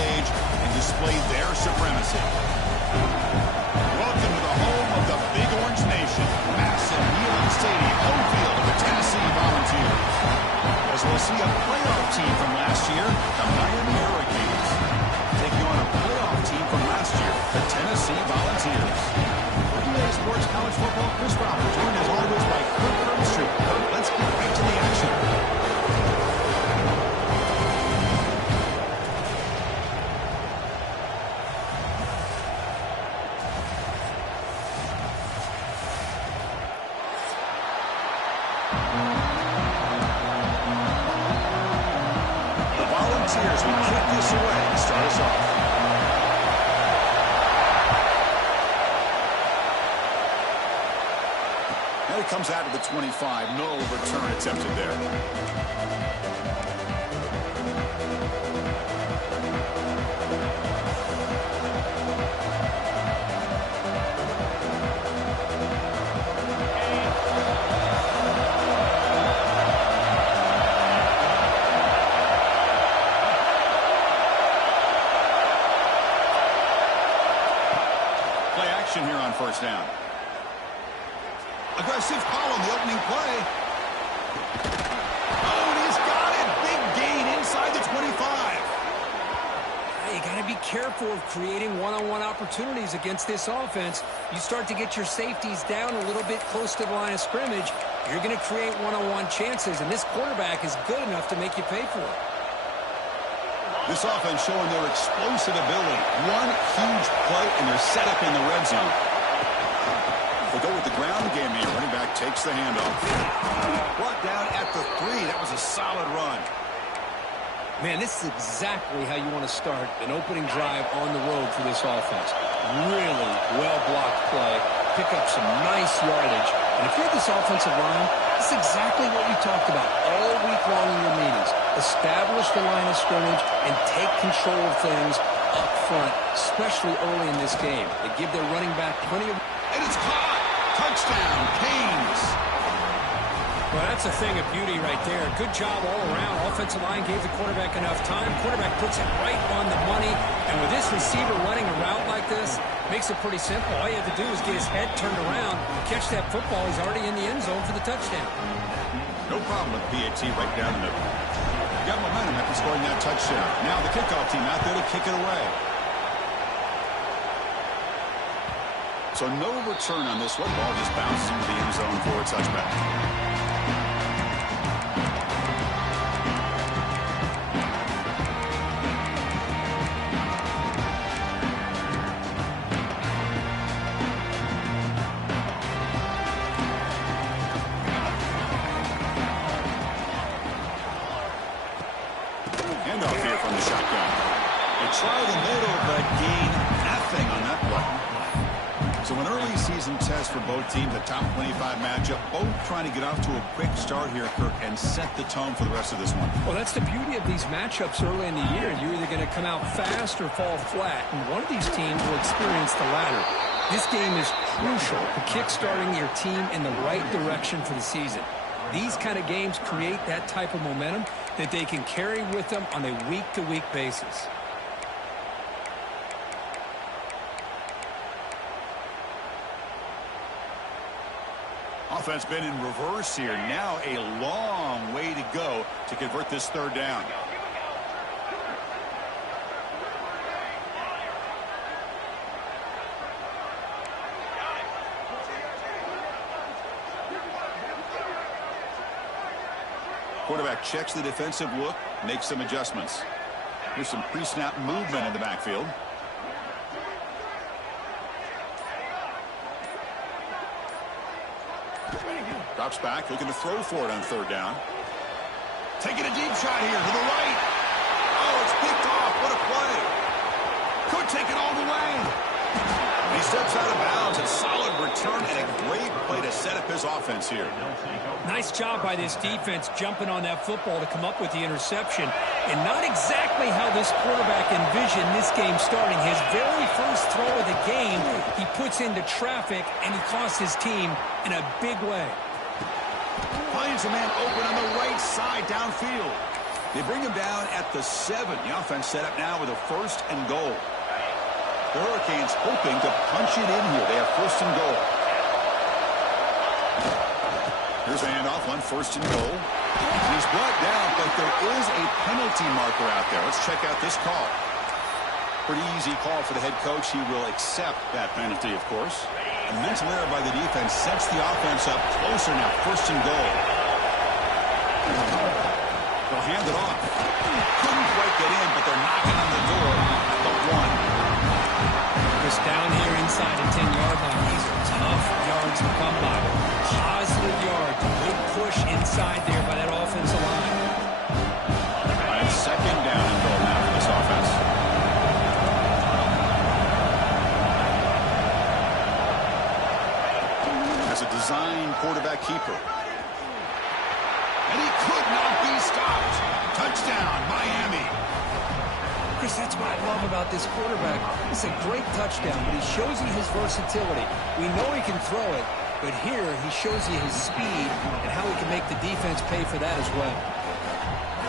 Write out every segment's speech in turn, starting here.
stage and display their supremacy. Welcome to the home of the Big Orange Nation. Massive Neyland Stadium, home field of the Tennessee Volunteers. As we'll see a playoff team from last year, the Miami Hurricanes, taking on a playoff team from last year, the Tennessee Volunteers. For today's Sports College Football, Chris Roberts, joined as always by Kirk Herbstreit. Let's get right to the action. Volunteers will kick this away to start us off. And it comes out of the 25. No return attempted there. Here on first down. Aggressive call on the opening play. Oh, and he's got it. Big gain inside the 25. Hey, you got to be careful of creating one-on-one opportunities against this offense. You start to get your safeties down a little bit close to the line of scrimmage, you're going to create one-on-one chances, and this quarterback is good enough to make you pay for it. This offense showing their explosive ability. One huge play, and they're set up in the red zone. They go with the ground game here. Running back takes the handoff. Brought down at the 3. That was a solid run. Man, this is exactly how you want to start an opening drive on the road for this offense. Really well-blocked play. Pick up some nice yardage. And if you're this offensive line, this is exactly what we talked about all week long in your meetings. Establish the line of scrimmage and take control of things up front, especially early in this game. They give their running back plenty of... And it's caught! Touchdown, Canes! Well, that's a thing of beauty right there. Good job all around. Offensive line gave the quarterback enough time. Quarterback puts it right on the money. And with this receiver running a route like this, makes it pretty simple. All you have to do is get his head turned around, catch that football. He's already in the end zone for the touchdown. No problem with PAT right down the middle. Got momentum after scoring that touchdown. Now the kickoff team out there to kick it away. So no return on this one. Ball just bounces into the end zone for a touchback. Handoff here from the shotgun. They try the middle, but gain nothing on that play. So an early season test for both teams, a top 25 matchup, both trying to get off to a quick start here, Kirk, and set the tone for the rest of this one. Well, that's the beauty of these matchups early in the year. You're either going to come out fast or fall flat, and one of these teams will experience the latter. This game is crucial to kick-starting your team in the right direction for the season. These kind of games create that type of momentum that they can carry with them on a week-to-week basis. Offense been in reverse here. Now a long way to go to convert this third down. Quarterback checks the defensive look, makes some adjustments. Here's some pre-snap movement in the backfield. Drops back, looking to throw for it on third down. Taking a deep shot here to the right. Oh, it's picked off. What a play. Could take it all the way. He steps out of bounds. A solid return and a great play to set up his offense here. Nice job by this defense jumping on that football to come up with the interception. And not exactly how this quarterback envisioned this game starting. His very first throw of the game, he puts into traffic, and he costs his team in a big way. Finds a man open on the right side downfield. They bring him down at the 7. The offense set up now with a 1st and goal. The Hurricanes hoping to punch it in here. They have 1st and goal. Here's a handoff on 1st and goal. He's brought down, but there is a penalty marker out there. Let's check out this call. Pretty easy call for the head coach. He will accept that penalty, of course. A mental error by the defense sets the offense up closer now. 1st and goal. They'll hand it off. Couldn't quite get in, but they're knocking on the door at the 1. Just down here inside the 10-yard line. These are tough yards to come by. Positive yards. Good push inside there by that offensive line. All right, 2nd down and goal now for this offense. As a design quarterback keeper. And he could not be stopped. Touchdown, Miami. Chris, that's what I love about this quarterback. It's a great touchdown, but he shows you his versatility. We know he can throw it, but here he shows you his speed and how he can make the defense pay for that as well.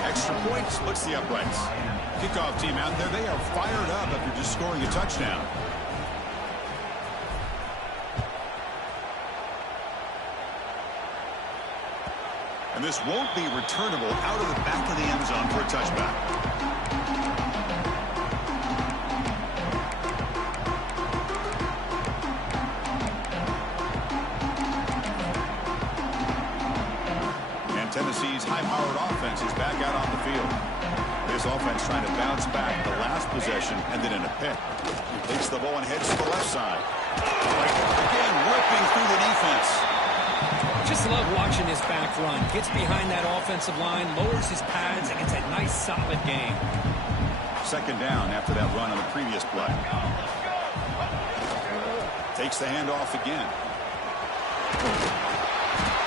Extra point splits the uprights. Kickoff team out there, they are fired up after just scoring a touchdown. And this won't be returnable out of the back of the end zone for a touchback. And Tennessee's high-powered offense is back out on the field. This offense trying to bounce back the last possession, ended in a pick. Takes the ball and heads to the left side. Again, ripping through the defense. Just love watching this back run. Gets behind that offensive line, lowers his pads, and it's a nice, solid game. 2nd down after that run on the previous play. Takes the handoff again.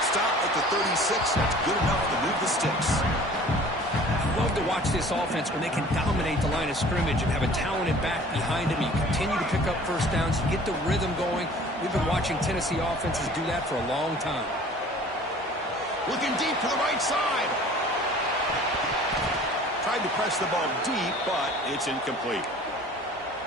Stop at the 36. That's good enough to move the sticks. I love to watch this offense when they can dominate the line of scrimmage and have a talented back behind him. You continue to pick up 1st downs. You get the rhythm going. We've been watching Tennessee offenses do that for a long time. Looking deep to the right side. Tried to press the ball deep, but it's incomplete.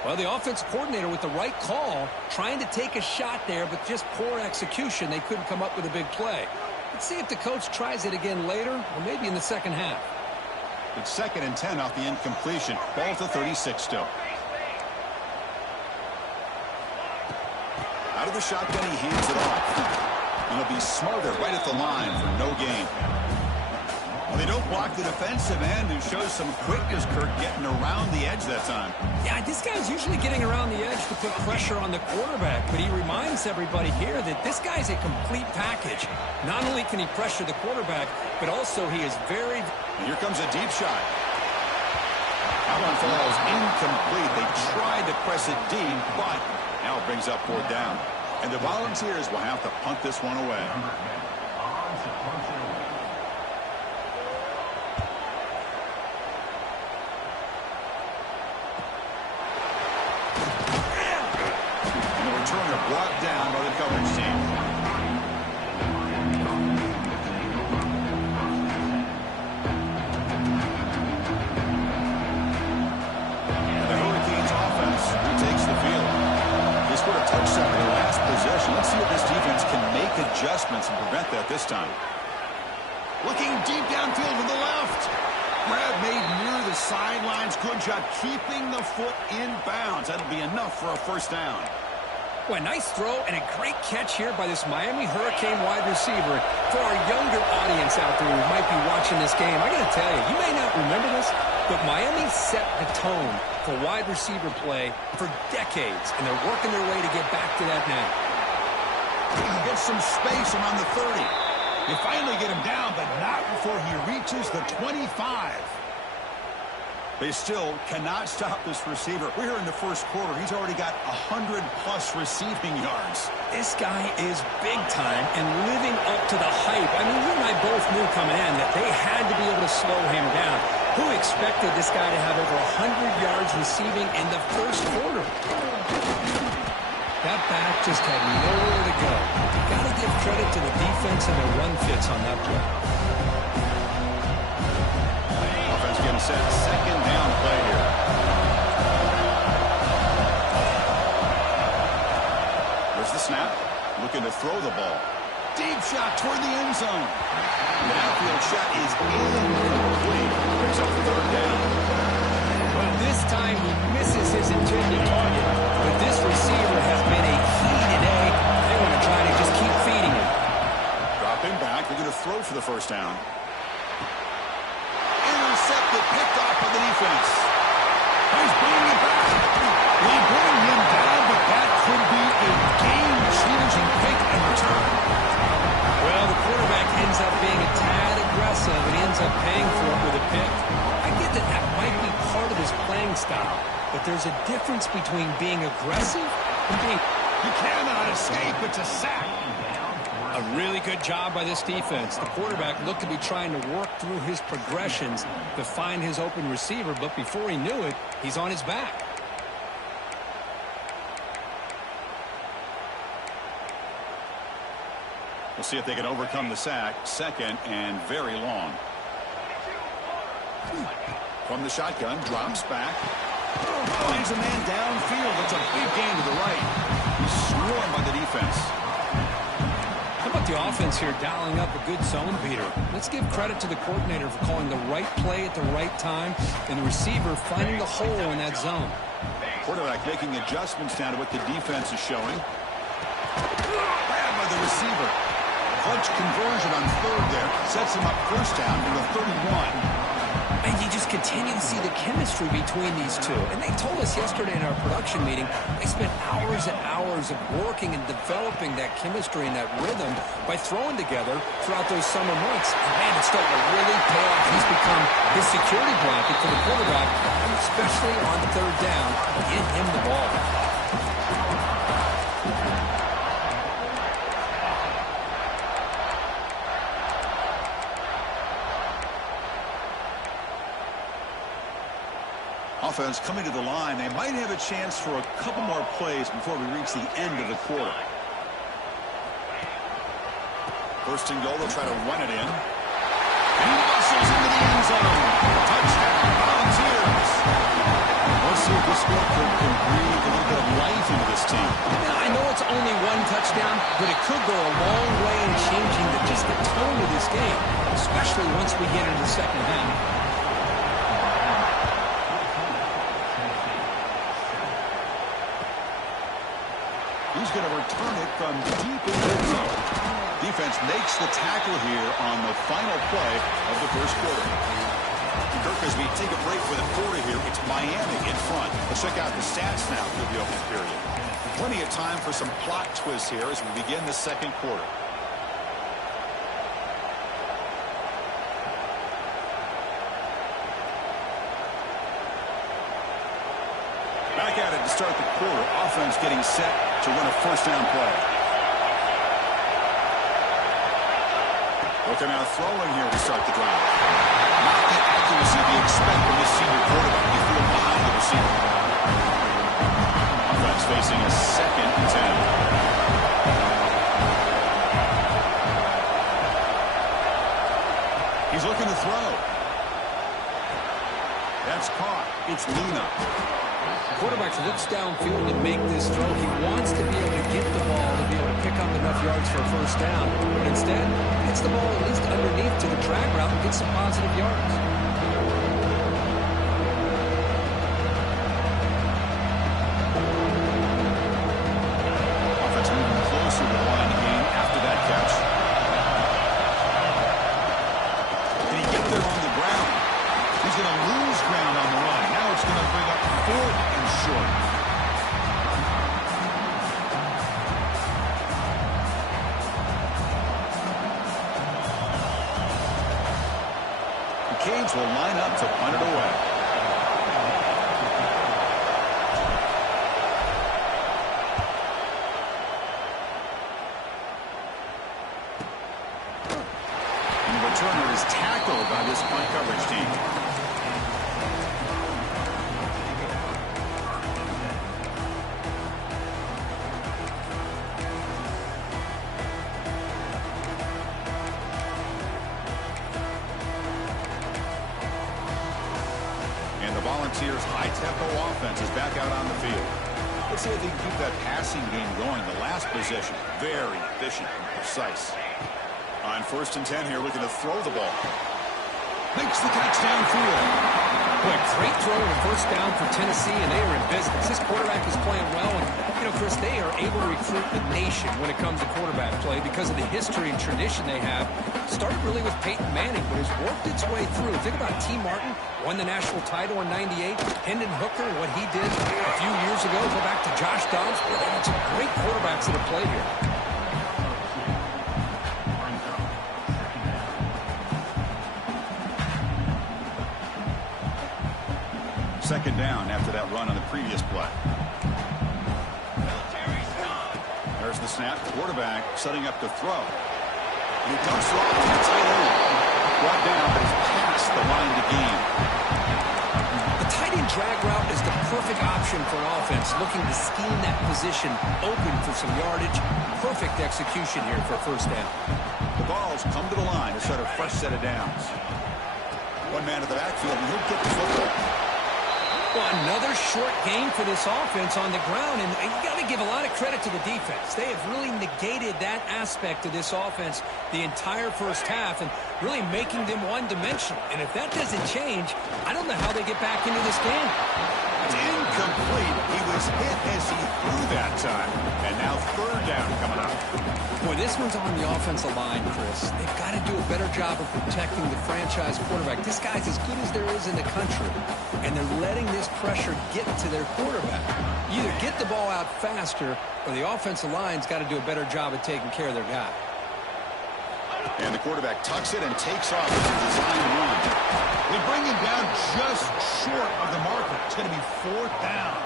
Well, the offense coordinator with the right call, trying to take a shot there, but just poor execution. They couldn't come up with a big play. Let's see if the coach tries it again later, or maybe in the 2nd half. It's 2nd and 10 off the incompletion. Ball to 36 still. Out of the shotgun, he hands it off. And he'll be smarter right at the line for no gain. Well, they don't block the defensive end, who shows some quickness, Kirk, getting around the edge that time. Yeah, this guy's usually getting around the edge to put pressure on the quarterback, but he reminds everybody here that this guy's a complete package. Not only can he pressure the quarterback, but also he is very... And here comes a deep shot. That one falls incomplete. They tried to press it deep, but now it brings up 4th down. And the Volunteers will have to punt this one away. And the returner brought down by the coverage team. And the Hurricanes offense takes the field. They scored a touchdown in the last possession. Let's see if this defense can make adjustments and prevent that this time. Looking deep downfield to the left. Grab made near the sidelines. Good job keeping the foot in bounds. That'll be enough for a 1st down. Well, a nice throw and a great catch here by this Miami Hurricane wide receiver. For our younger audience out there who might be watching this game, I got to tell you, you may not remember this, but Miami set the tone for wide receiver play for decades, and they're working their way to get back to that now. Get some space around the 30. They finally get him down, but not before he reaches the 25. They still cannot stop this receiver. We're here in the 1st quarter. He's already got 100-plus receiving yards. This guy is big time and living up to the hype. I mean, you and I both knew coming in that they had to be able to slow him down. Who expected this guy to have over 100 yards receiving in the 1st quarter? That back just had nowhere to go. You got to give credit to the defense and their run fits on that play. getting set. Second down play here. There's the snap. Looking to throw the ball. Deep shot toward the end zone. The outfield shot is incomplete. Brings up third down. Well, this time he misses his intended target, but this receiver has been a key today. They want to try to just keep feeding him. Dropping back. They're going to throw for the first down. Intercepted, picked off by the defense. He's bringing it back. They bring him down, but that could be a game-changing pick in return. Well, the quarterback ends up being a tad aggressive and ends up paying for it with a pick. I get that that might be part of his playing style, but there's a difference between being aggressive and being... You cannot escape. It's a sack. A really good job by this defense. The quarterback looked to be trying to work through his progressions to find his open receiver, but before he knew it, he's on his back. We'll see if they can overcome the sack. Second and very long. From the shotgun, drops back. Finds a man downfield. That's a big gain to the right. He's swarmed by the defense. How about the offense here dialing up a good zone beater? Let's give credit to the coordinator for calling the right play at the right time and the receiver finding the hole in that zone. Quarterback making adjustments down to what the defense is showing. Grabbed by the receiver. Clutch conversion on third there. Sets him up first down to the 31. And you just continue to see the chemistry between these two. And they told us yesterday in our production meeting, they spent hours and hours of working and developing that chemistry and that rhythm by throwing together throughout those summer months. And man, it's starting to really pay off. He's become his security blanket for the quarterback, especially on third down. Get him the ball. Offense coming to the line. They might have a chance for a couple more plays before we reach the end of the quarter. First and goal, they'll try to run it in. And he muscles into the end zone. Touchdown, Volunteers. Let's see if this score can breathe a little bit of life into this team. Now, I know it's only one touchdown, but it could go a long way in changing just the tone of this game, especially once we get into the second half. He's going to return it from deep in the zone. Defense makes the tackle here on the final play of the first quarter. Kirk, as we take a break for the quarter here, it's Miami in front. Let's check out the stats now for the opening period. Plenty of time for some plot twists here as we begin the second quarter. Back at it to start the quarter. Offense getting set to run a first down play. Looking out throwing here to start the drive. Not the accuracy we expect from this senior quarterback. He threw it behind the receiver. Offense facing a second and 10. He's looking to throw. That's caught. It's Luna. The quarterback looks downfield to make this throw. He wants to be able to get the ball to be able to pick up enough yards for a first down. But instead, gets the ball at least underneath to the drag route and gets some positive yards. Offense moving closer to the line again after that catch. Can he get there on the ground? He's going to lose ground on the run. Now it's going to bring up fourth and short. The Canes will line up to punt it away. And the returner is tackled by this punt coverage team. Volunteers' high-tempo offense is back out on the field. Let's see if they can keep that passing game going. The last possession, very efficient and precise. On 1st and 10 here, looking to throw the ball. Makes the catch downfield. Boy, great throw and 1st down for Tennessee, and they are in business. This quarterback is playing well, and, Chris, they are able to recruit the nation when it comes to quarterback play because of the history and tradition they have. Started really with Peyton Manning, but has worked its way through. Think about T. Martin, won the national title in '98. Hendon Hooker, what he did a few years ago. Go back to Josh Dobbs. Boy, they got some great quarterbacks that have played here. 2nd down after that run on the previous play. There's the snap. Quarterback setting up to throw. And he dumps it off to the tight end. Brought down, but he's past the line to gain. The tight end drag route is the perfect option for an offense looking to scheme that position open for some yardage. Perfect execution here for 1st down. The Vols come to the line to set a fresh set of downs. One man at the backfield, and he'll get the football. Well, another short game for this offense on the ground, and you got to give a lot of credit to the defense. They have really negated that aspect of this offense the entire 1st half and really making them one-dimensional. And if that doesn't change, I don't know how they get back into this game. It's incomplete. He was hit as he threw that time. And now 3rd down coming up. Boy, this one's on the offensive line, Chris. They've got to do a better job of protecting the franchise quarterback. This guy's as good as there is in the country, and they're letting this pressure get to their quarterback. You either get the ball out faster, or the offensive line's got to do a better job of taking care of their guy. And the quarterback tucks it and takes off with a design run. They bring him down just short of the marker. It's going to be 4th down.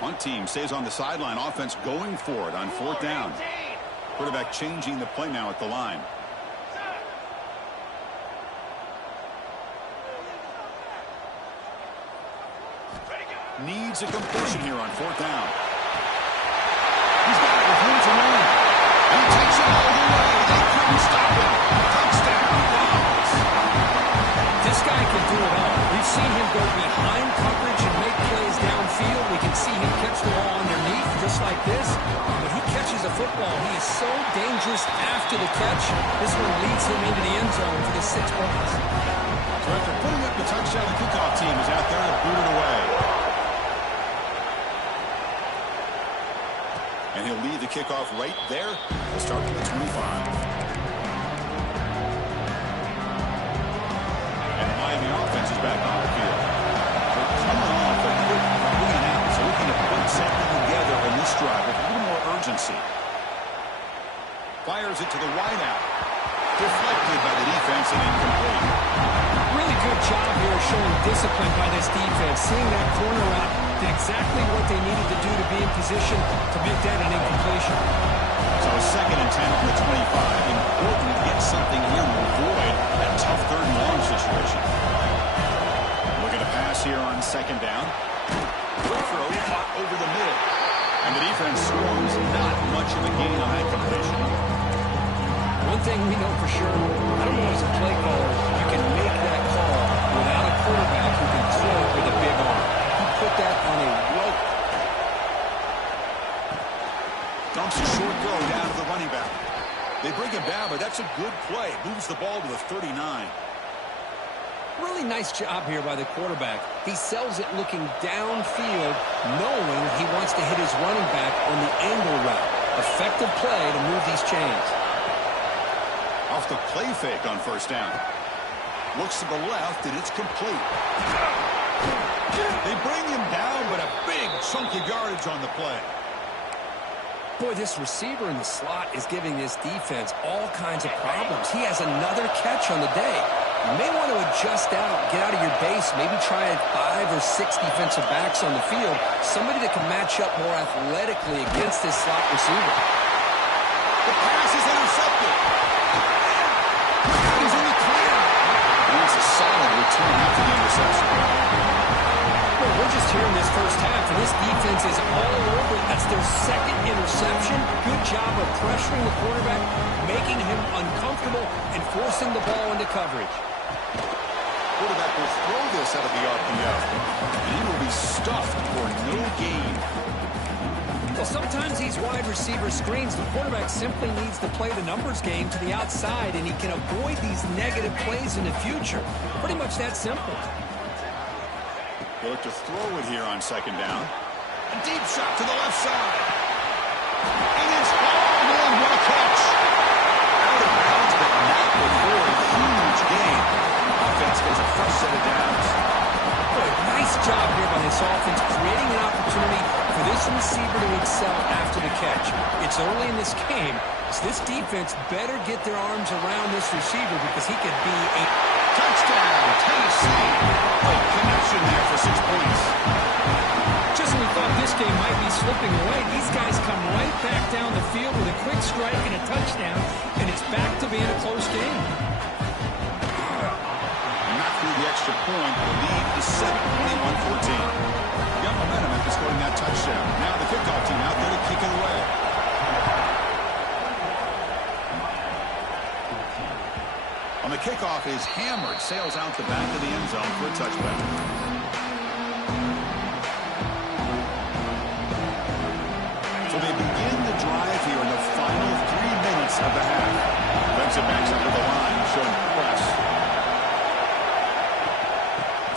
One team stays on the sideline. Offense going for it on 4th down. Quarterback changing the play now at the line. Needs a completion here on 4th down. He's got it with room to run. He takes it all the way. They couldn't stop him. Touchdown, Vols. This guy can do it all. We've seen him go behind coverage and make plays downfield. We can see him catch the ball underneath just like this. When he catches a football, he is so dangerous after the catch. This one leads him into the end zone for the 6 points. So after putting up the touchdown, the kickoff team is out there to boot it away. And he'll lead the kickoff right there. We'll start from the 25. And the Miami offense is back on the field. They're coming off a quick 3 and out, so looking to put something together in this drive with a little more urgency. Fires it to the wide out. Deflected by the defense and incomplete. Really good job here showing discipline by this defense. Seeing that corner route, did exactly what they needed to do to be in position to make that an incompletion. So a 2nd and 10 from the 25. Important to get something here to avoid that tough 3rd and long situation. Looking to pass here on 2nd down. Quick throw caught over the middle. And the defense swarms. Not much of a gain on that completion. One thing we know for sure, I don't know as a play caller, you can make that call without a quarterback who can throw it with a big arm. He put that on a rope. Dumps a short throw down to the running back. They bring him down, but that's a good play. Moves the ball to the 39. Really nice job here by the quarterback. He sells it looking downfield, knowing he wants to hit his running back on the angle route. Effective play to move these chains. Off the play fake on 1st down. Looks to the left, and it's complete. They bring him down, but a big chunk of yardage on the play. Boy, this receiver in the slot is giving this defense all kinds of problems. He has another catch on the day. You may want to adjust out, get out of your base, maybe try 5 or 6 defensive backs on the field, somebody that can match up more athletically against this slot receiver. The pass is intercepted. He's in the clear. And it's a solid return after the interception. Well, what We're just here in this first half, and this defense is all over it. That's their second interception. Good job of pressuring the quarterback, making him uncomfortable, and forcing the ball into coverage. Quarterback will throw this out of the RPO, and he will be stuffed for no gain. Well, sometimes these wide receiver screens, the quarterback simply needs to play the numbers game to the outside, and he can avoid these negative plays in the future. Pretty much that simple. He'll look to throw it here on second down. A deep shot to the left side. And it's all in. What a catch. Out of bounds, but not before a huge gain. Offense gets a fresh set of downs. Nice job here by this offense, creating an opportunity for this receiver to excel after the catch. It's early in this game, so this defense better get their arms around this receiver because he could be a touchdown, Tennessee. A connection there for 6 points. Just when we thought this game might be slipping away, these guys come right back down the field with a quick strike and a touchdown, and it's back to being a close game. The extra point, the lead is 7, 21-14. Got momentum after scoring that touchdown. Now the kickoff team out there to kick it away. On the kickoff is hammered, sails out the back of the end zone for a touchback. So they begin the drive here in the final 3 minutes of the half. Benson backs up to the line, showing press.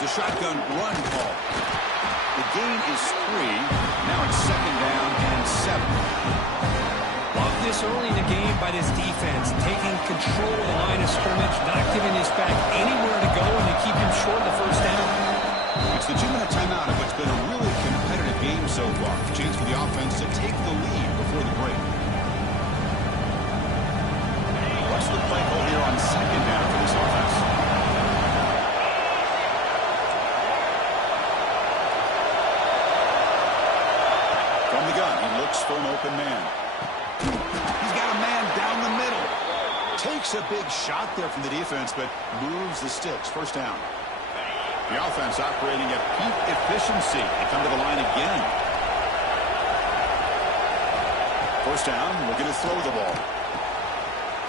A shotgun run call. The gain is 3. Now it's second down and 7. Love this early in the game by this defense, taking control of the line of scrimmage, not giving this back anywhere to go, and to keep him short of the first down. It's the 2-minute timeout of what's been a really competitive game so far. Chance for the offense to take the lead before the break. What's the play call here on second down for this offense? From the gun, he looks for an open man. He's got a man down the middle. Takes a big shot there from the defense, but moves the sticks. First down. The offense operating at peak efficiency. They come to the line again. First down, looking to throw the ball.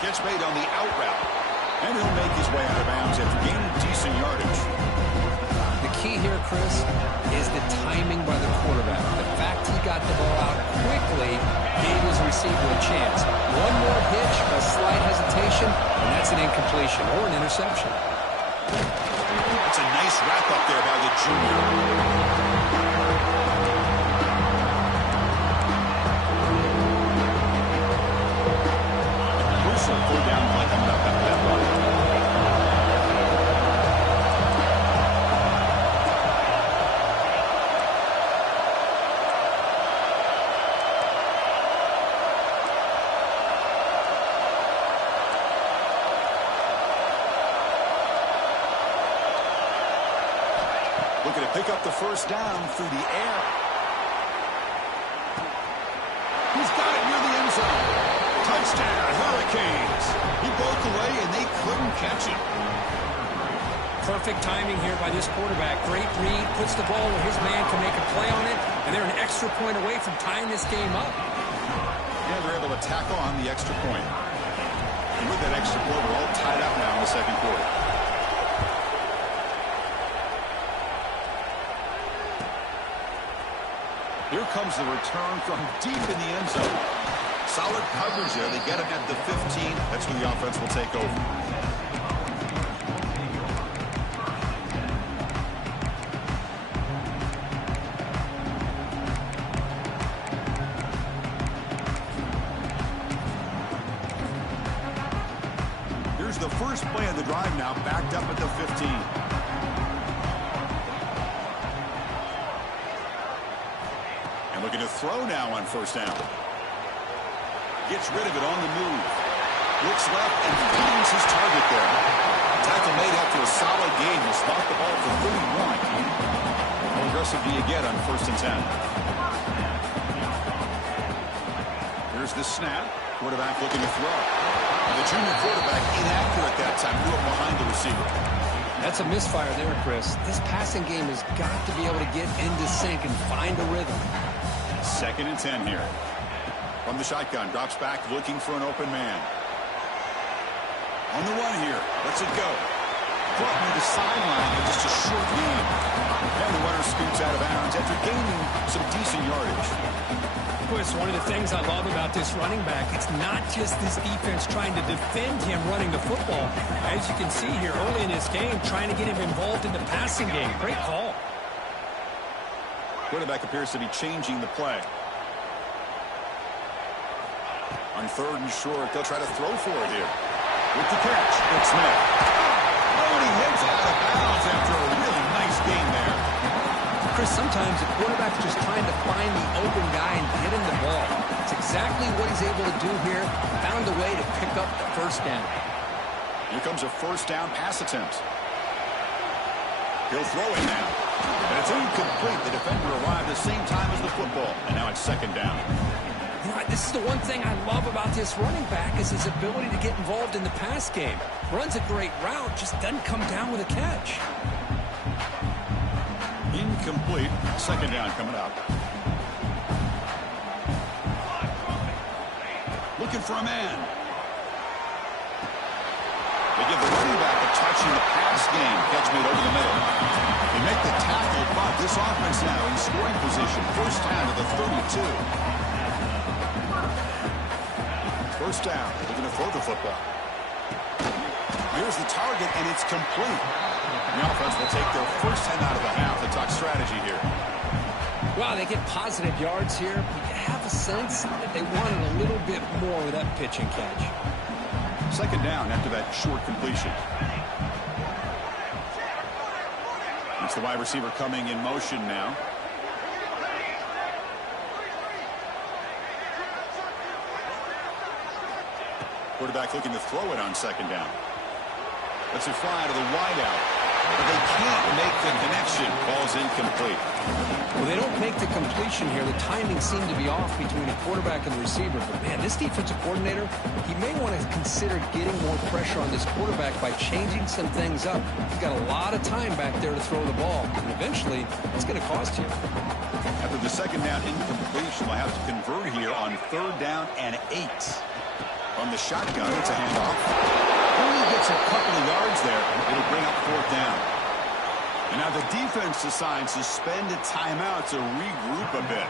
Gets made on the out route. And he'll make his way out of bounds after gaining decent yardage. The key here, Chris, is the timing by the quarterback. The fact he got the ball out quickly gave his receiver a chance. One more hitch, a slight hesitation, and that's an incompletion or an interception. It's a nice wrap up there by the junior. Crucial 4th down play coming up after that run. Looking to pick up the first down through the air. He's got it near the end zone. Touchdown, Hurricanes. He broke away, and they couldn't catch him. Perfect timing here by this quarterback. Great read, puts the ball where his man can make a play on it, and they're an extra point away from tying this game up. Yeah, they're able to tack on the extra point. And with that extra point, we're all tied up now in the second quarter. Here comes the return from deep in the end zone. Solid coverage there. They get him at the 15. That's when the offense will take over. Here's the first play of the drive now, backed up at the 15. Looking to throw now on first down. Gets rid of it on the move. Looks left and finds his target there. Tackle made after a solid gain. Will spot the ball for 31. How aggressive do you get on 1st and 10? Here's the snap. Quarterback looking to throw. And the junior quarterback inaccurate that time. Threw it behind the receiver. That's a misfire there, Chris. This passing game has got to be able to get into sync and find a rhythm. 2nd and 10 here. From the shotgun, drops back, looking for an open man. On the run here, lets it go. Brought near the sideline in just a short gain. And the runner scoots out of bounds after gaining some decent yardage. Chris, one of the things I love about this running back, it's not just this defense trying to defend him running the football. As you can see here early in this game, trying to get him involved in the passing game. Great call. Quarterback appears to be changing the play. On 3rd and short, they'll try to throw for it here. With the catch, it's Smith. Oh, and he hits out of bounds after a really nice gain there. Chris, sometimes the quarterback's just trying to find the open guy and get him the ball. It's exactly what he's able to do here. Found a way to pick up the 1st down. Here comes a 1st down pass attempt. He'll throw it now. And it's incomplete. The defender arrived at the same time as the football. And now it's 2nd down. You know, this is the one thing I love about this running back is his ability to get involved in the pass game. Runs a great route, just doesn't come down with a catch. Incomplete. 2nd down coming up. Looking for a man. They give the running back a touch in the pass game. Catch made over the middle. They make the tackle, but this offense now in scoring position. 1st down to the 32. 1st down. Looking to throw the football. Here's the target, and it's complete. The offense will take their 1st 10 out of the half. The talk strategy here. Well, they get positive yards here, but you have a sense that they wanted a little bit more with that pitch and catch. 2nd down after that short completion. It's the wide receiver coming in motion now. Quarterback looking to throw it on 2nd down. Let's it fly to the wideout. But they can't make the connection. Ball's incomplete. Well, they don't make the completion here. The timing seemed to be off between the quarterback and the receiver. But, man, this defensive coordinator, he may want to consider getting more pressure on this quarterback by changing some things up. He's got a lot of time back there to throw the ball. And eventually, it's going to cost you. After the 2nd down incompletion, they'll have to convert here on 3rd down and 8. From the shotgun, it's a handoff. Only gets a couple of yards there. It'll bring up 4th down. And now the defense decides to spend a timeout to regroup a bit.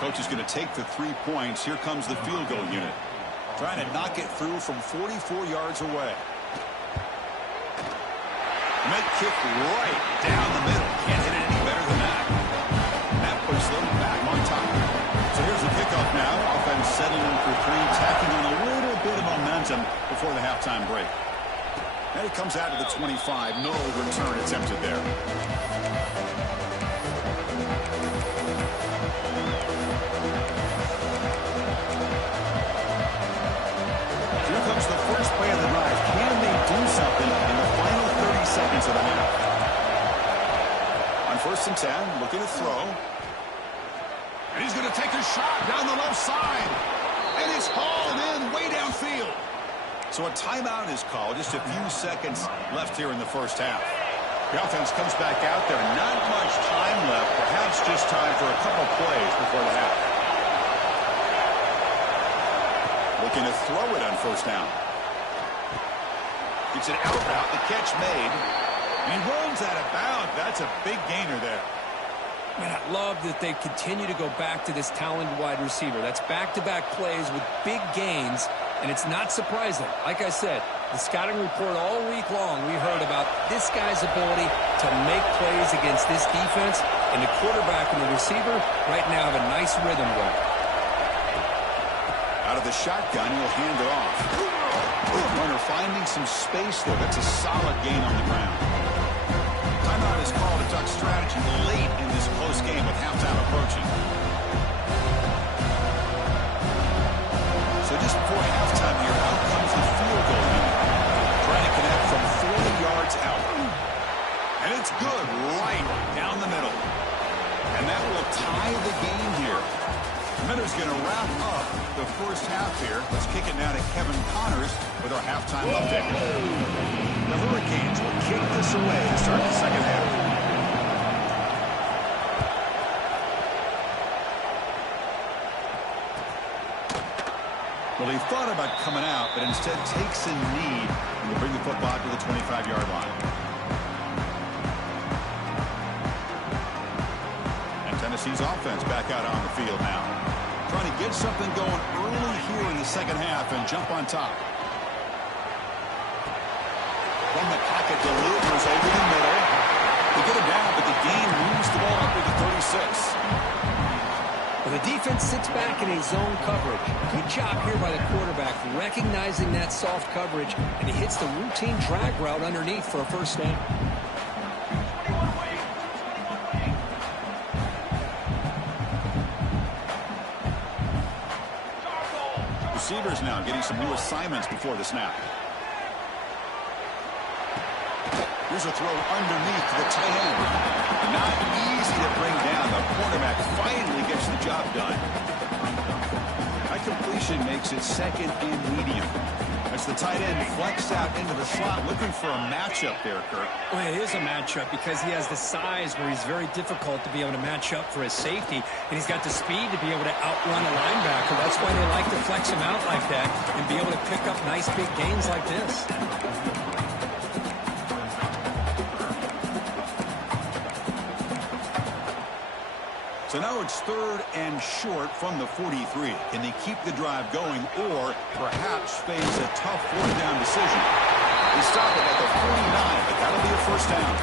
Coach is going to take the 3 points. Here comes the field goal unit. Trying to knock it through from 44 yards away. Make kick right down the middle. Can't hit it any better than that. That puts them back on top. So here's the kickoff now. Offense settling for 3, tacking on a little bit of momentum before the halftime break. And it comes out to the 25. No return attempted there. Here comes the first play of the drive. Can they do something in the final 30 seconds of the half? On 1st and 10, looking to throw. And he's going to take a shot down the left side. And it's hauled in way downfield. So a timeout is called. Just a few seconds left here in the 1st half. The offense comes back out there. Not much time left. Perhaps just time for a couple plays before the half. Looking to throw it on 1st down. It's an out route. The catch made. And he runs out of bounds. That's a big gainer there. Man, I love that they continue to go back to this talented wide receiver. That's back-to-back plays with big gains, and it's not surprising. Like I said, the scouting report all week long, we heard about this guy's ability to make plays against this defense, and the quarterback and the receiver right now have a nice rhythm going. Out of the shotgun, he'll hand it off. Runner finding some space there. That's a solid gain on the ground. Timeout is called. A duck strategy late in this close game with halftime approaching. So just before halftime here, out comes the field goal unit. Trying to connect from 40 yards out. And it's good right down the middle. And that will tie the game here. Miller's going to wrap up the first half here. Let's kick it now to Kevin Connors with our halftime update. The Hurricanes will kick this away to start the second half. Well, he thought about coming out, but instead takes a knee and will bring the football to the 25-yard line. And Tennessee's offense back out on the field now. Trying to get something going early here in the second half and jump on top. From the pocket, delivers over the middle. They get it down, but the game moves the ball up to the 36. Well, the defense sits back in a zone coverage. Good job here by the quarterback, recognizing that soft coverage, and he hits the routine drag route underneath for a first down. Receivers now getting some new assignments before the snap. Here's a throw underneath to the tight end. Not easy to bring down. The quarterback finally gets the job done. That completion makes it second and medium. As the tight end flexed out into the slot, looking for a matchup there, Kirk. Well, it is a matchup because he has the size where he's very difficult to be able to match up for his safety, and he's got the speed to be able to outrun a linebacker. That's why they like to flex him out like that and be able to pick up nice big gains like this. So now it's third and short from the 43. Can they keep the drive going or perhaps face a tough fourth down decision? They stop it at the 49, but that'll be a first down.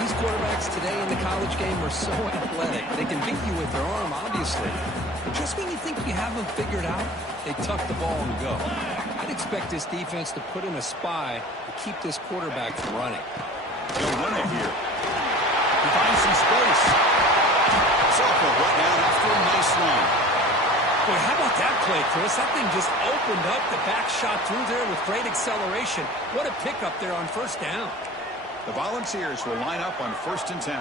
These quarterbacks today in the college game are so athletic. They can beat you with their arm, obviously. But just when you think you have them figured out, they tuck the ball and go. I'd expect this defense to put in a spy to keep this quarterback from running. They'll run it here. He finds some space. Sophomore right down after a nice run. Boy, how about that play, Chris? That thing just opened up. The back shot through there with great acceleration. What a pickup there on first down. The Volunteers will line up on 1st and 10.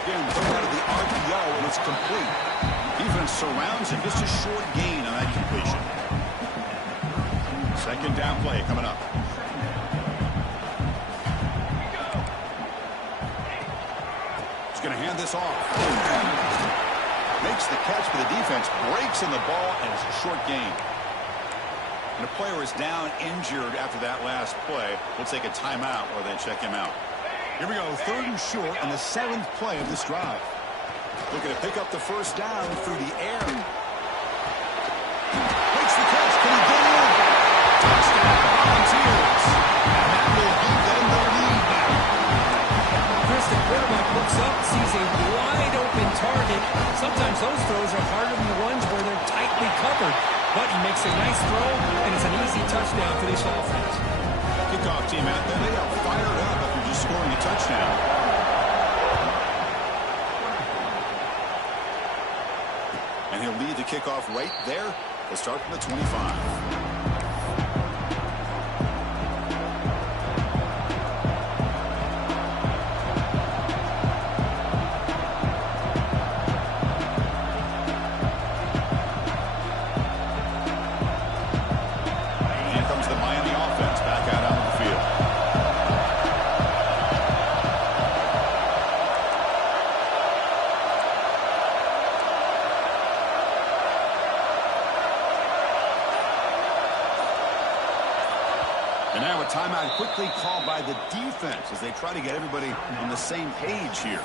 Again, thrown out of the RPO, and it's complete. Defense surrounds him. Just a short gain on that completion. Second down play coming up. Going to hand this off. Makes the catch, but the defense breaks in the ball, and it's a short gain. And a player is down injured after that last play. We'll take a timeout or then check him out. Here we go, third and short on the 7th play of this drive. Looking to pick up the first down through the air. Makes the catch. Can he get in? Touchdown, Volunteers. And that will give them the lead now. The quarterback looks up, sees a wide-open target. Sometimes those throws are harder than the ones where they're tightly covered. But he makes a nice throw, and it's an easy touchdown for this offense. Kickoff team out there, they are fired up after just scoring a touchdown. And he'll lead the kickoff right there. They'll start from the 25. And now a timeout quickly called by the defense as they try to get everybody on the same page here.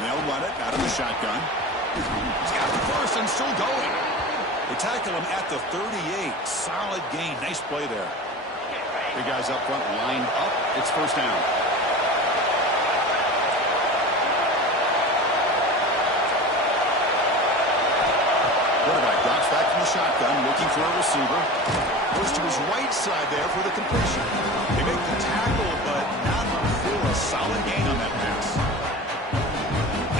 They'll run it out of the shotgun. He's got the first and still going. They tackle him at the 38. Solid gain. Nice play there. The guys up front lined up. It's first down. Quarterback drops back from the shotgun, looking for a receiver. Goes to his right side there for the completion. They make the tackle, but not for a solid gain on that pass.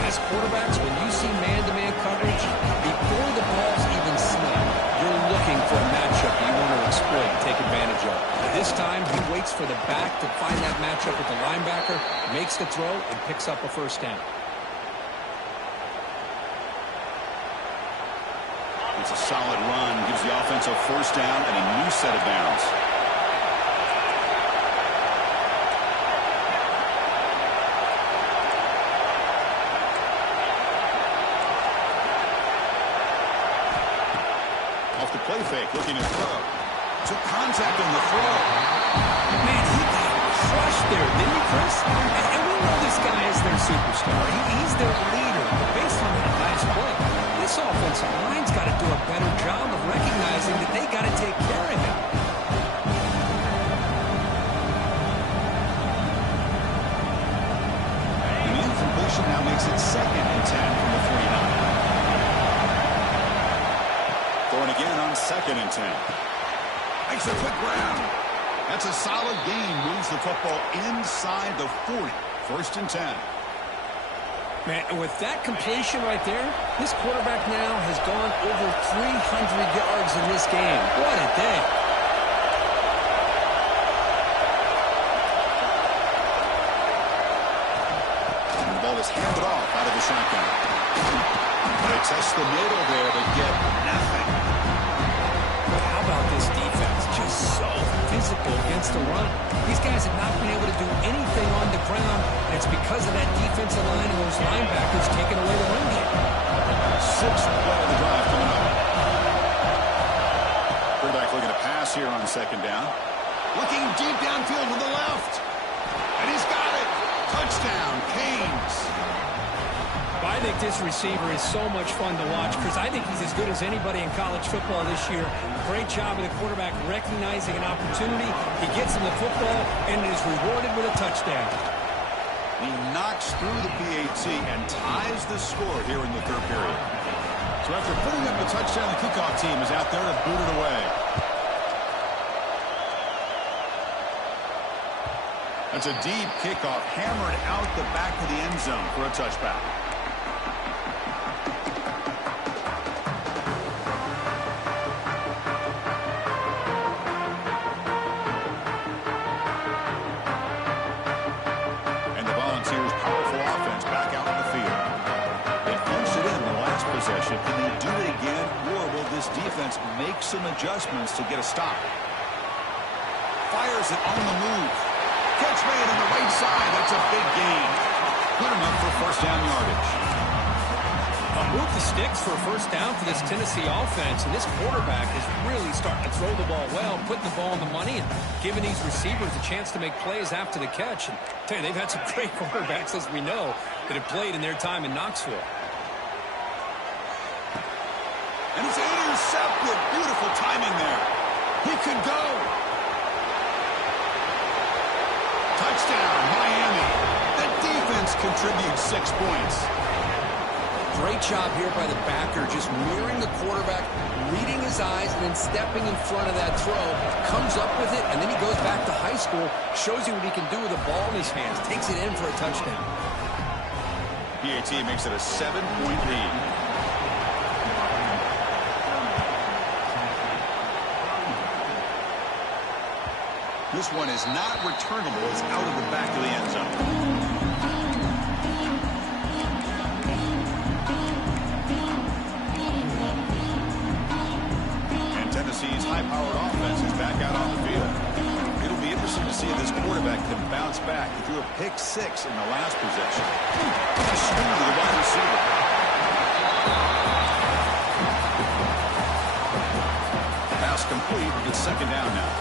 As best quarterbacks, when you see man-to-man coverage, before the ball's even snapped, you're looking for a matchup you want to exploit and take advantage of. This time, he waits for the back to find that matchup with the linebacker, makes the throw, and picks up a first down. It's a solid run, gives the offense a first down and a new set of downs. Off the play fake, looking to throw. Took contact on the throw. Man, he got crushed there, didn't he, Chris? And we know this guy is their superstar. He's their leader. But based on that last play, this offensive line's got to do a better job of recognizing that they got to take care of him. And the incompletion now makes it 2nd and 10 from the 49. Throwing again on 2nd and 10. Makes a quick round. That's a solid gain. Moves the football inside the 40. 1st and 10. Man, with that completion right there, this quarterback now has gone over 300 yards in this game. What a day. And the ball is handed off out of the shotgun. They test the middle there, but get nothing. How about this defense? Just so physical against the run. These guys have not been able to do anything on the ground, and it's because of that defensive line and those linebackers taking away the run game. 6th play of the drive coming up. Quarterback looking to pass here on 2nd down. Looking deep downfield to the left. And he's got it. Touchdown, Canes. I think this receiver is so much fun to watch because I think he's as good as anybody in college football this year. Great job of the quarterback recognizing an opportunity. He gets him the football and is rewarded with a touchdown. He knocks through the PAT and ties the score here in the 3rd period. So after putting up the touchdown, the kickoff team is out there to boot it away. That's a deep kickoff, hammered out the back of the end zone for a touchback. Can they do it again, or will this defense make some adjustments to get a stop? Fires it on the move. Catch made on the right side. That's a big gain. Put him up for 1st down yardage. Move the sticks for a 1st down for this Tennessee offense, and this quarterback is really starting to throw the ball well, putting the ball on the money, and giving these receivers a chance to make plays after the catch. And tell you, they've had some great quarterbacks, as we know, that have played in their time in Knoxville. And it's intercepted. Beautiful timing there. He could go. Touchdown, Miami. The defense contributes 6 points. Great job here by the backer, just mirroring the quarterback, reading his eyes, and then stepping in front of that throw. Comes up with it, and then he goes back to high school, shows you what he can do with the ball in his hands, takes it in for a touchdown. PAT makes it a 7-point lead. This one is not returnable. It's out of the back of the end zone. And Tennessee's high-powered offense is back out on the field. It'll be interesting to see if this quarterback can bounce back. He threw a pick 6 in the last possession. A swing to the wide receiver. Pass complete. It's 2nd down now.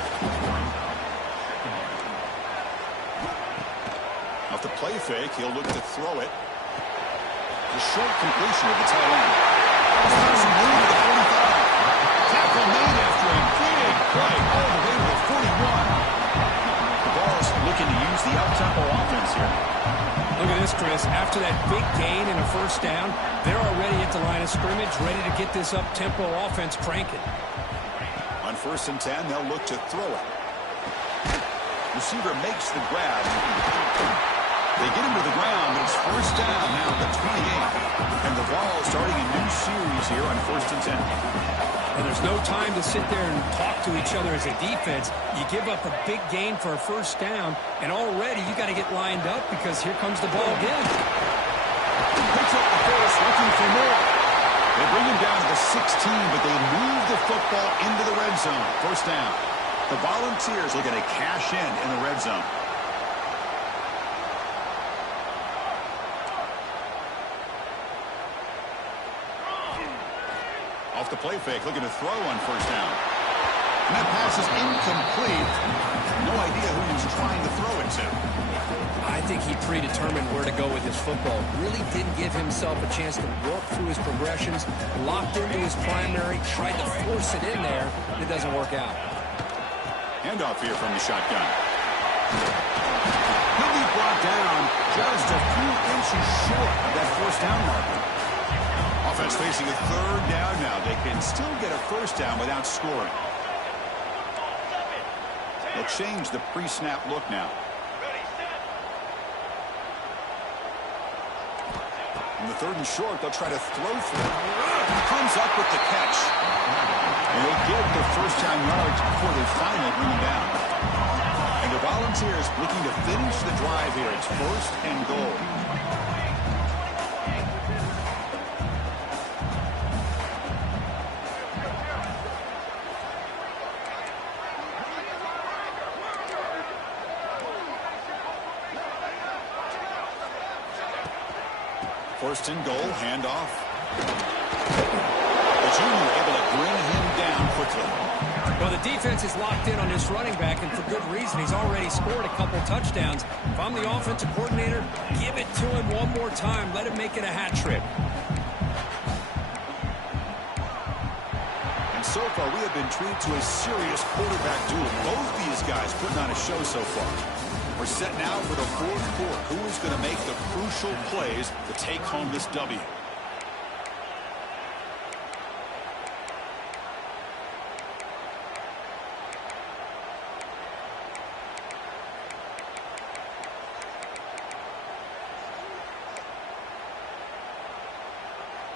Off the play fake, he'll look to throw it. A short completion at the tail end. Passing move to the 45. Tackle made after a big play all the way to the 41. The Vols looking to use the up-tempo offense here. Look at this, Chris. After that big gain and a 1st down, they're already at the line of scrimmage, ready to get this up-tempo offense cranking. On 1st and 10, they'll look to throw it. Receiver makes the grab. They get him to the ground, but it's first down now at the 28. And the ball starting a new series here on 1st and 10. And there's no time to sit there and talk to each other as a defense. You give up a big gain for a first down, and already you got to get lined up because here comes the ball again. Picks up the pace, looking for more. They bring him down to the 16, but they move the football into the red zone. First down. The Volunteers looking to cash in the red zone. Off the play fake, looking to throw on first down. And that pass is incomplete. No idea who he was trying to throw it to. I think he predetermined where to go with his football. Really didn't give himself a chance to work through his progressions. Locked into his primary, tried to force it in there, and it doesn't work out. Handoff here from the shotgun. He'll be brought down just a few inches short of that first down marker. Offense facing a third down now. They can still get a first down without scoring. They'll change the pre-snap look now. In the 3rd and short, they'll try to throw for it. He comes up with the catch. And they'll get the first down yards before they finally bring him down. And the Volunteers looking to finish the drive here. It's 1st and goal. First and goal, handoff. The junior able to bring him down quickly. Well, the defense is locked in on this running back, and for good reason. He's already scored a couple touchdowns. If I'm the offensive coordinator, give it to him one more time. Let him make it a hat trick. And so far, we have been treated to a serious quarterback duel. Both these guys putting on a show so far. We're set now for the 4th quarter. Who is going to make the crucial plays to take home this W?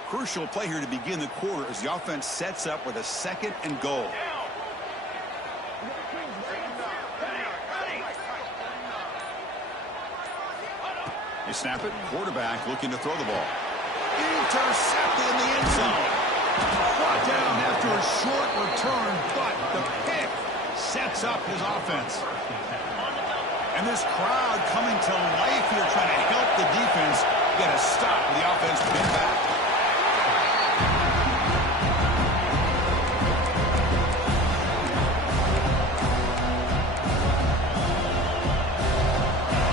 Crucial play here to begin the quarter as the offense sets up with a 2nd and goal. They snap it. Quarterback looking to throw the ball. Intercepted in the end zone. Brought down after a short return, but the pick sets up his offense. And this crowd coming to life here trying to help the defense get a stop with the offense to get back.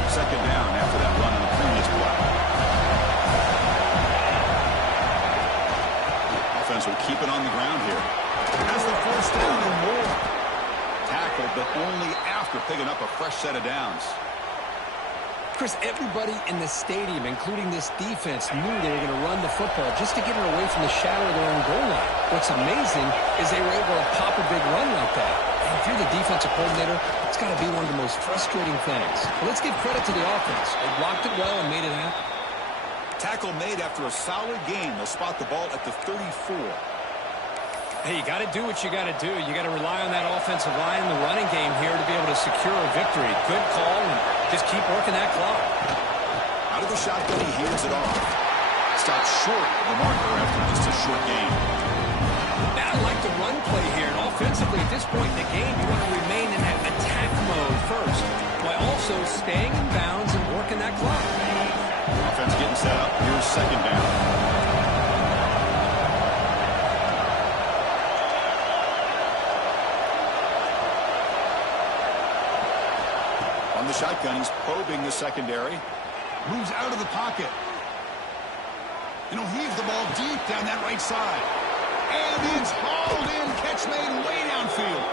Second down after that run on the previous play. Offense will keep it on the ground here. That's the first down and more. Tackled, but only after picking up a fresh set of downs. Chris, everybody in the stadium, including this defense, knew they were going to run the football just to get it away from the shadow of their own goal line. What's amazing is they were able to pop a big run like that. And if you're the defensive coordinator, it's got to be one of the most frustrating things. But let's give credit to the offense. They blocked it well and made it happen. Tackle made after a solid game. They'll spot the ball at the 34. Hey, you got to do what you got to do. You got to rely on that offensive line in the running game here to be able to secure a victory. Good call, and just keep working that clock. Out of the shotgun, he hears it off. Stops short of the marker after just a short game. Now, I like the run play here. And offensively, at this point in the game, you want to remain in that attack mode first, while also staying in bounds and working that clock. Offense getting set up. Here's second down. The shotgun, he's probing the secondary. Moves out of the pocket. And he'll heave the ball deep down that right side. And it's hauled in. Catch made way downfield.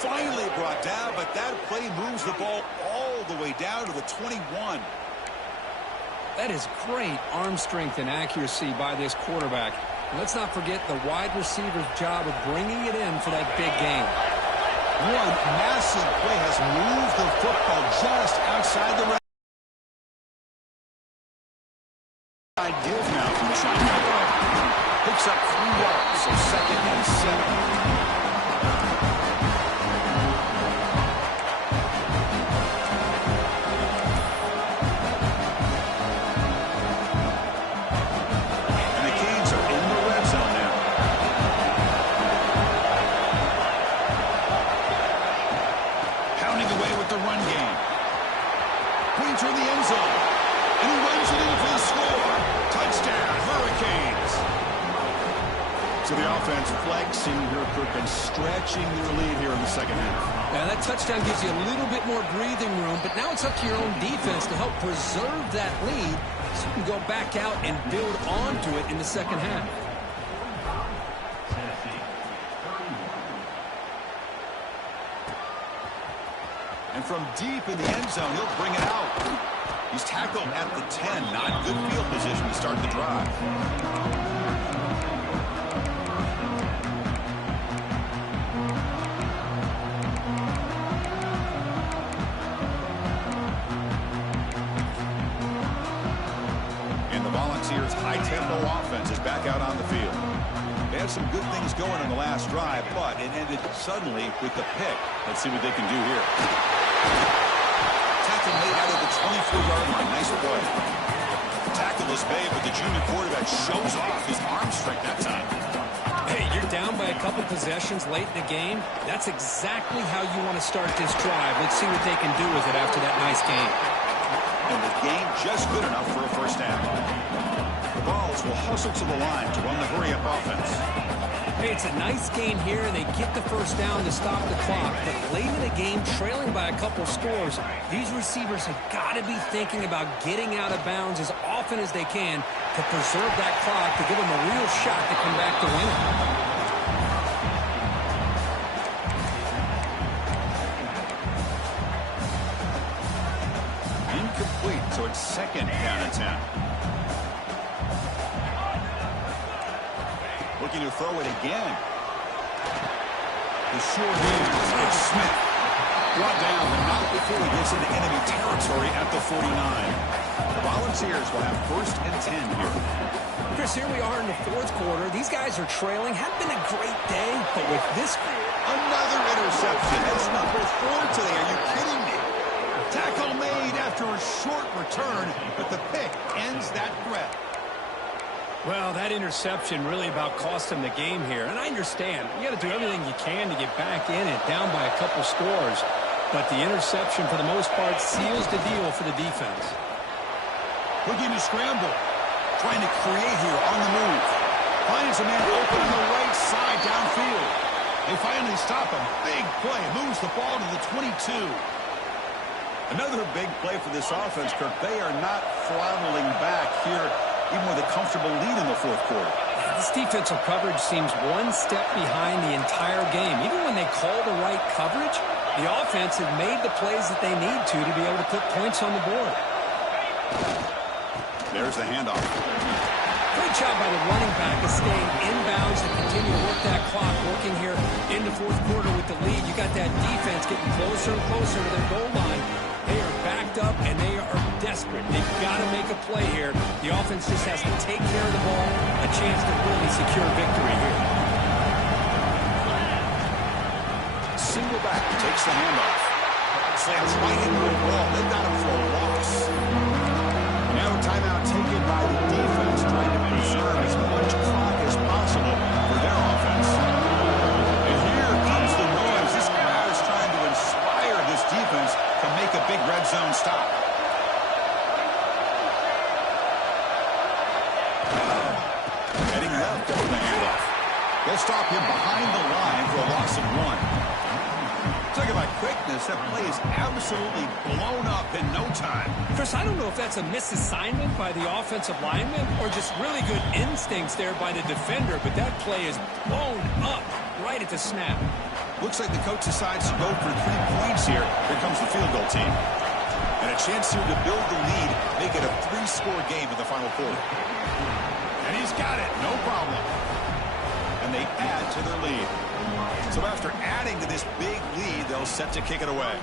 Finally brought down, but that play moves the ball all the way down to the 21. That is great arm strength and accuracy by this quarterback. And let's not forget the wide receiver's job of bringing it in for that big game. One massive play has moved the football just outside the red. Give now from the shotgun. Picks up 3 yards, so 2nd and 7. So the offense flexing here, Kirk, and stretching their lead here in the second half. Yeah, that touchdown gives you a little bit more breathing room, but now it's up to your own defense to help preserve that lead so you can go back out and build onto it in the second half. And from deep in the end zone, he'll bring it out. He's tackled at the 10. Not good field position to start the drive. High-tempo offense is back out on the field. They had some good things going on the last drive, but it ended suddenly with the pick. Let's see what they can do here. Tackle made out of the 24-yard line. Nice play. The tackle is made, but the junior quarterback shows off his arm strength that time. Hey, you're down by a couple possessions late in the game. That's exactly how you want to start this drive. Let's see what they can do with it after that nice game. And the game just good enough for a first down. The Vols will hustle to the line to run the hurry-up offense. Hey, it's a nice game here, and they get the first down to stop the clock. But late in the game, trailing by a couple scores, these receivers have got to be thinking about getting out of bounds as often as they can to preserve that clock, to give them a real shot to come back to win it. So it's 2nd down and 10. Looking to throw it again. The short hand is Smith. Brought down, but not before he gets into enemy territory at the 49. The Volunteers will have 1st and 10 here. Chris, here we are in the 4th quarter. These guys are trailing. Hadn't been a great day, but with this... Another interception. That's number 4 today. Are you kidding me? Tackle made after a short return, but the pick ends that threat. Well, that interception really about cost him the game here. And I understand. You got to do everything you can to get back in it, down by a couple scores. But the interception, for the most part, seals the deal for the defense. Looking to scramble. Trying to create here on the move. Finds a man open on the right side downfield. They finally stop him. Big play. Moves the ball to the 22. Another big play for this offense, Kirk. They are not throttling back here, even with a comfortable lead in the 4th quarter. This defensive coverage seems one step behind the entire game. Even when they call the right coverage, the offense has made the plays that they need to be able to put points on the board. There's the handoff. Great job by the running back of staying inbounds to continue to work that clock, working here in the 4th quarter with the lead. You got that defense getting closer and closer to their goal line. They are backed up, and they are desperate. They've got to make a play here. The offense just has to take care of the ball, a chance to really secure victory here. Single back takes the handoff. Slams right into the ball. They've got him for a loss. Now a timeout taken by the defense, trying to preserve as much clock as possible for their offense. And here comes the noise. This crowd is trying to inspire this defense to make a big red zone stop. Heading left over the handoff. They'll stop him behind the line for a loss of 1. Talking about quickness, that play is absolutely blown up in no time. Chris, I don't know if that's a misassignment by the offensive lineman or just really good instincts there by the defender, but that play is blown up right at the snap. Looks like the coach decides to go for 3 points here. Here comes the field goal team. And a chance here to build the lead, make it a 3-score game in the final quarter. And he's got it, no problem. And they add to their lead. So after adding to this big lead, they'll set to kick it away.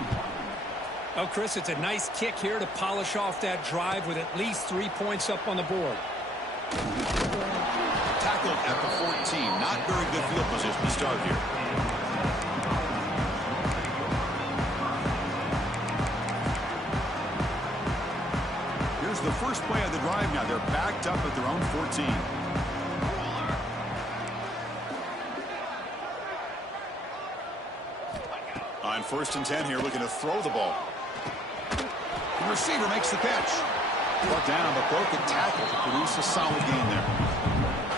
Oh, Chris, it's a nice kick here to polish off that drive with at least 3 points up on the board. Tackled at the 14. Not very good field position to start here. Here's the first play of the drive now. They're backed up at their own 14. On 1st and 10 here, looking to throw the ball. The receiver makes the catch. Brought down, but broke the tackle to produce a solid gain there.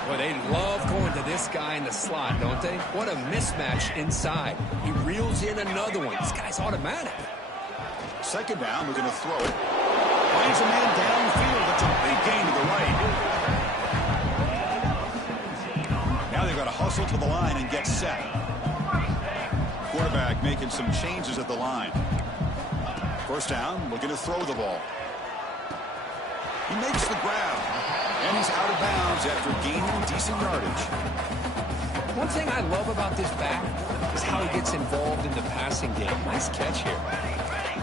Well, they love going to this guy in the slot, don't they? What a mismatch inside. He reels in another one. This guy's automatic. 2nd down, we're going to throw it. Finds a man downfield. It's a big gain to the right. Now they've got to hustle to the line and get set. Quarterback making some changes at the line. 1st down, looking to throw the ball. He makes the grab, and he's out of bounds after gaining decent yardage. One thing I love about this back is how he gets involved in the passing game. Nice catch here.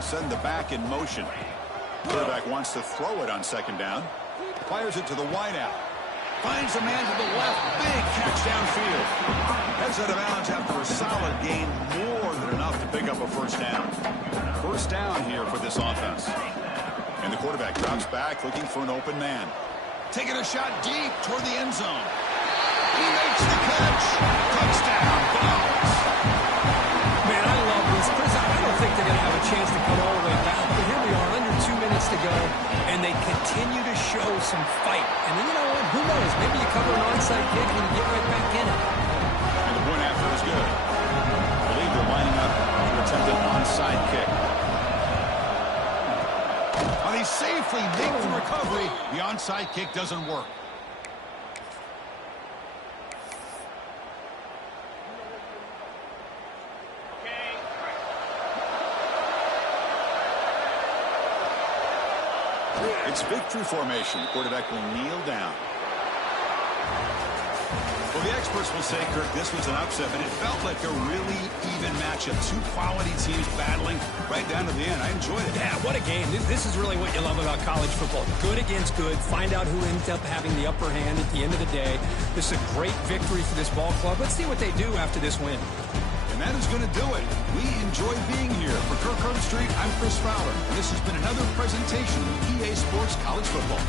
Send the back in motion. Quarterback wants to throw it on 2nd down. Fires it to the wideout. Finds a man to the left. Big catch downfield. Heads out of bounds after a solid gain. More than enough to pick up a 1st down. 1st down here for this offense. And the quarterback drops back looking for an open man. Taking a shot deep toward the end zone. He makes the catch. Touchdown, Browns. Man, I love this. Chris, I don't think they're going to have a chance to come all the way back. But here we are, under 2 minutes to go, and they continue to show some fight. And then, you know what? Who knows? Maybe you cover an onside kick and you get right back in it. And the point after is good. I believe they're lining up to attempt an onside kick. Well, they safely make the recovery. The onside kick doesn't work. It's victory formation. The quarterback will kneel down. Well, the experts will say, Kirk, this was an upset, but it felt like a really even matchup. 2 quality teams battling right down to the end. I enjoyed it. Yeah, what a game. This is really what you love about college football. Good against good. Find out who ends up having the upper hand at the end of the day. This is a great victory for this ball club. Let's see what they do after this win. And that is going to do it. We enjoyed being here. For Kirk Herbstreit, I'm Chris Fowler. And this has been another presentation of EA Sports College Football.